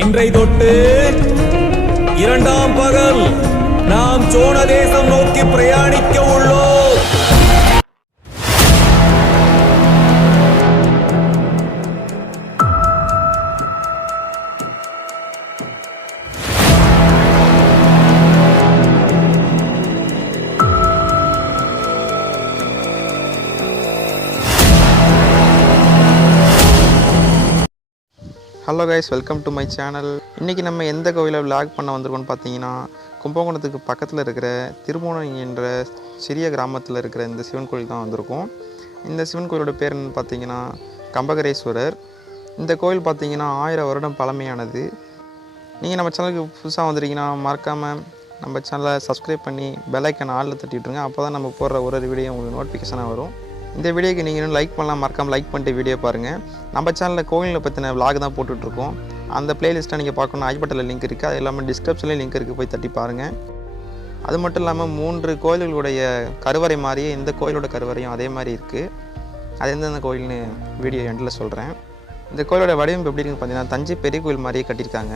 இன்றை தொட்டு இரண்டாம் பகல் நாம் சோழ தேசம் நோக்கி பிரயாணிக்க உள்ளோம். Hello guys, welcome to my channel. இன்றைக்கி நம்ம எந்த கோவிலில் விளாக் பண்ண வந்திருக்கோம்னு பார்த்தீங்கன்னா, கும்பகோணத்துக்கு பக்கத்தில் இருக்கிற திருமோணம் என்ற சிறிய கிராமத்தில் இருக்கிற இந்த சிவன் கோவில் தான் வந்திருக்கோம். இந்த சிவன் கோவிலோட பேர் என்னன்னு பார்த்தீங்கன்னா கம்பகரேஸ்வரர். இந்த கோவில் பார்த்தீங்கன்னா 1000 வருடம் பழமையானது. நீங்கள் நம்ம சேனலுக்கு புதுசாக வந்துருக்கீங்கன்னா மறக்காமல் நம்ம சேனலை சப்ஸ்கிரைப் பண்ணி பெல் ஐக்கானை ஆளில் தட்டி விட்ருங்க. அப்போ தான் நம்ம போடுற ஒரு வீடியோ உங்களுக்கு நோட்டிஃபிகேஷனாக வரும். இந்த வீடியோக்கு நீங்கள் இன்னும் லைக் பண்ணலாம், மறக்காமல் லைக் பண்ணிட்டு வீடியோ பாருங்கள். நம்ம சேனலில் கோவிலை பற்றின விளாக் தான் போட்டுட்ருக்கோம். அந்த பிளேலிஸ்ட்டை நீங்கள் பார்க்கணும், ஐ பட்டனில் லிங்க் இருக்குது. அது எல்லாமே டிஸ்கிரிப்ஷன்லேயும் லிங்க் இருக்குது, போய் தட்டி பாருங்கள். அது மட்டும் இல்லாமல் 3 கோயில்களுடைய கருவறை மாதிரியே இந்த கோயிலோட கருவறையும் அதே மாதிரி இருக்குது. அது எந்தெந்த கோயில்னு வீடியோ எண்டில் சொல்கிறேன். இந்த கோயிலோட வடிவமைப்பு எப்படி இருக்குன்னு பார்த்தீங்கன்னா தஞ்சை பெரிய கோயில் மாதிரியே கட்டியிருக்காங்க.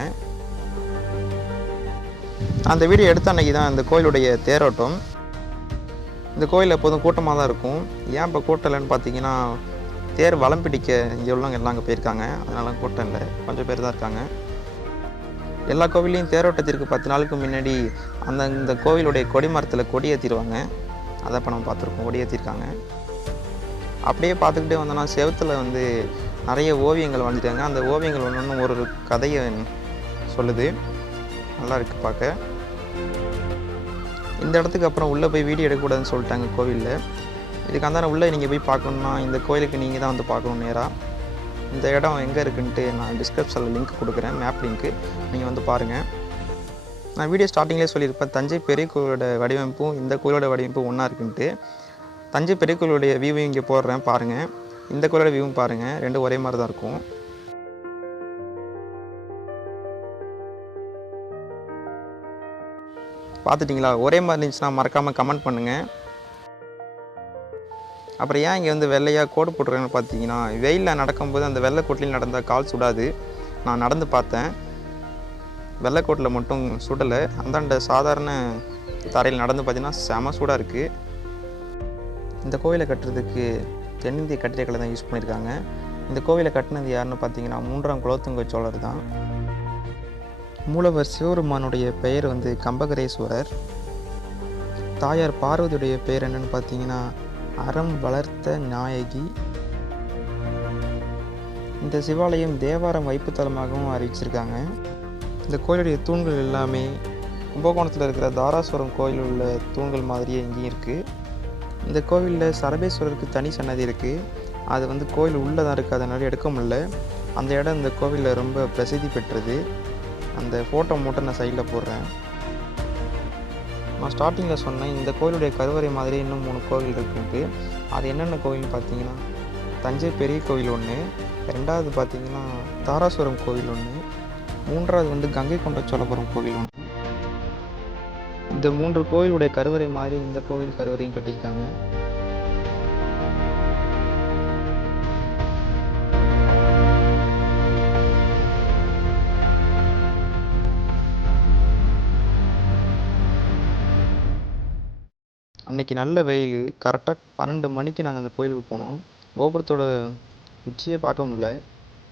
அந்த வீடியோ எடுத்த அன்றைக்கி தான் இந்த கோயிலுடைய தேரோட்டம். இந்த கோயில் எப்போதும் கூட்டமாக தான் இருக்கும். ஏன் இப்போ கூட்டம் இல்லைன்னு பார்த்தீங்கன்னா, தேர் வலம் பிடிக்க இங்கே உள்ளவங்க எல்லாம் அங்கே போயிருக்காங்க. அதனால கூட்டம் இல்லை, கொஞ்சம் பேர் தான் இருக்காங்க. எல்லா கோவிலையும் தேரோட்டத்திற்கு 10 நாளுக்கு முன்னாடி இந்த கோவிலுடைய கொடிமரத்தில் கொடி ஏற்றிடுவாங்க. அதை இப்போ நம்ம பார்த்துருக்கோம், கொடி ஏற்றிருக்காங்க. அப்படியே பார்த்துக்கிட்டே வந்தோன்னா செவத்தில் நிறைய ஓவியங்கள் வரைஞ்சிட்டாங்க. அந்த ஓவியங்கள் ஒன்று ஒரு கதையை சொல்லுது. நல்லா இருக்குது பார்க்க. இந்த இடத்துக்கு அப்புறம் உள்ளே போய் வீடியோ எடுக்கக்கூடாதுன்னு சொல்லிட்டாங்க கோவிலில். இதுக்கு அந்த உள்ளே நீங்கள் போய் பார்க்கணுன்னா இந்த கோயிலுக்கு நீங்கள் தான் பார்க்கணும் நேராக. இந்த இடம் எங்கே இருக்குன்ட்டு நான் டிஸ்கிரிப்ஷனில் லிங்க் கொடுக்குறேன், மேப் லிங்க்கு. நீங்கள் பாருங்கள். நான் வீடியோ ஸ்டார்டிங்லேயே சொல்லியிருப்பேன், தஞ்சை பெரிய கோயிலோட வடிவமைப்பும் இந்த கோயிலோட வடிவமைப்பும் ஒன்றா இருக்குன்ட்டு. தஞ்சை பெரிய கோயிலுடைய வியூவும் இங்கே போடுறேன் பாருங்கள். இந்த கோயிலோட வியூவும் பாருங்கள், ரெண்டும் ஒரே மாதிரி தான் இருக்கும். பார்த்துட்டிங்களா? ஒரே மாதிரி இருந்துச்சுன்னா மறக்காமல் கமெண்ட் பண்ணுங்கள். அப்புறம் ஏன் இங்கே வெள்ளையாக கோடு போட்டுருக்கேன்னு பார்த்தீங்கன்னா, வெயிலில் நடக்கும்போது அந்த வெள்ளை கோட்டிலையும் நடந்தால் கால் சுடாது. நான் நடந்து பார்த்தேன், வெள்ளைக்கோட்டில் மட்டும் சுடலை. அந்தாண்ட சாதாரண தரையில் நடந்து பார்த்தீங்கன்னா செம சூடாக இருக்குது. இந்த கோவிலை கட்டுறதுக்கு தென்னிந்திய கட்டிடக்கலை தான் யூஸ் பண்ணியிருக்காங்க. இந்த கோவிலை கட்டினது யாருன்னு பார்த்தீங்கன்னா 3ஆம் குலோத்துங்க சோழர் தான். மூலவர் சிவபெருமானுடைய பெயர் கம்பகரேஸ்வரர். தாயார் பார்வதியுடைய பெயர் என்னன்னு பார்த்தீங்கன்னா அறம் வளர்த்த நாயகி. இந்த சிவாலயம் தேவாரம் வைப்புத்தலமாகவும் அறிவிச்சிருக்காங்க. இந்த கோயிலுடைய தூண்கள் எல்லாமே கும்பகோணத்தில் இருக்கிற தாராசுரம் கோயில் உள்ள தூண்கள் மாதிரியே இங்கேயும் இருக்குது. இந்த கோவிலில் சரபேஸ்வரருக்கு தனி சன்னதி இருக்குது. அது கோயில் உள்ளே தான் இருக்குது, அதனால எடுக்க முடியல. அந்த இடம் இந்த கோவிலில் ரொம்ப பிரசித்தி பெற்றது. அந்த ஃபோட்டோ மட்டும் நான் சைடில் போடுறேன். நான் ஸ்டார்டிங்கில் சொன்னேன், இந்த கோயிலுடைய கருவறை மாதிரி இன்னும் 3 கோவில் இருக்குது. அது என்னென்ன கோவில்னு பார்த்தீங்கன்னா தஞ்சை பெரிய கோவில் ஒன்று, 2வது பார்த்தீங்கன்னா தாராசுரம் கோவில் ஒன்று, 3வது கங்கை கொண்ட சோழபுரம் கோவில் ஒன்று. இந்த 3 கோவிலுடைய கருவறை மாதிரி இந்த கோவில் கருவறையும் கட்டியிருக்காங்க. அன்றைக்கி நல்ல வெயில். கரெக்டாக 12 மணிக்கு நாங்கள் அந்த கோயிலுக்கு போனோம். கோபுரத்தோட உச்சியை பார்க்க முடியல,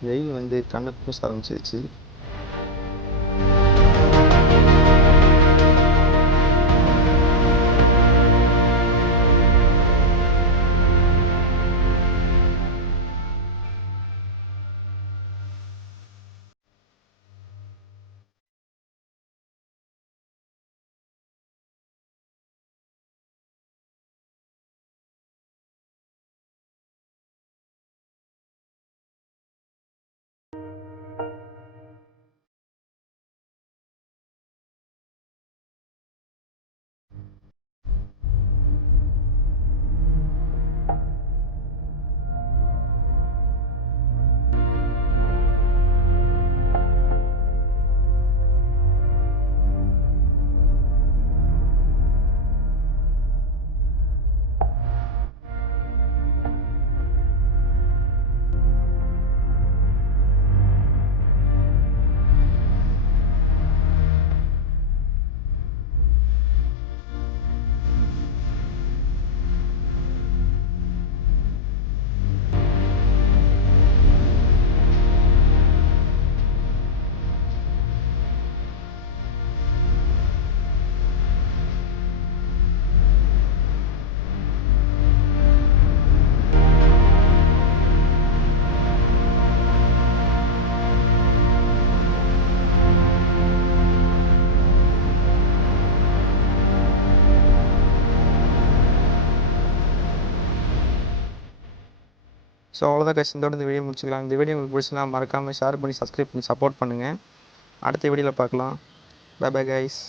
வெயில் கண்ணை கூச ஆரம்பிச்சிருச்சு. ஸோ அவ்வளோதான் கைஸ், இந்த வீடியோ முடிச்சுக்கலாம். இந்த வீடியோ உங்களுக்கு பிடிச்சினா மறக்காமல் ஷேர் பண்ணி சப்ஸ்கிரைப் பண்ணி சப்போர்ட் பண்ணுங்கள். அடுத்த வீடியோவில் பார்க்கலாம். Bye bye guys.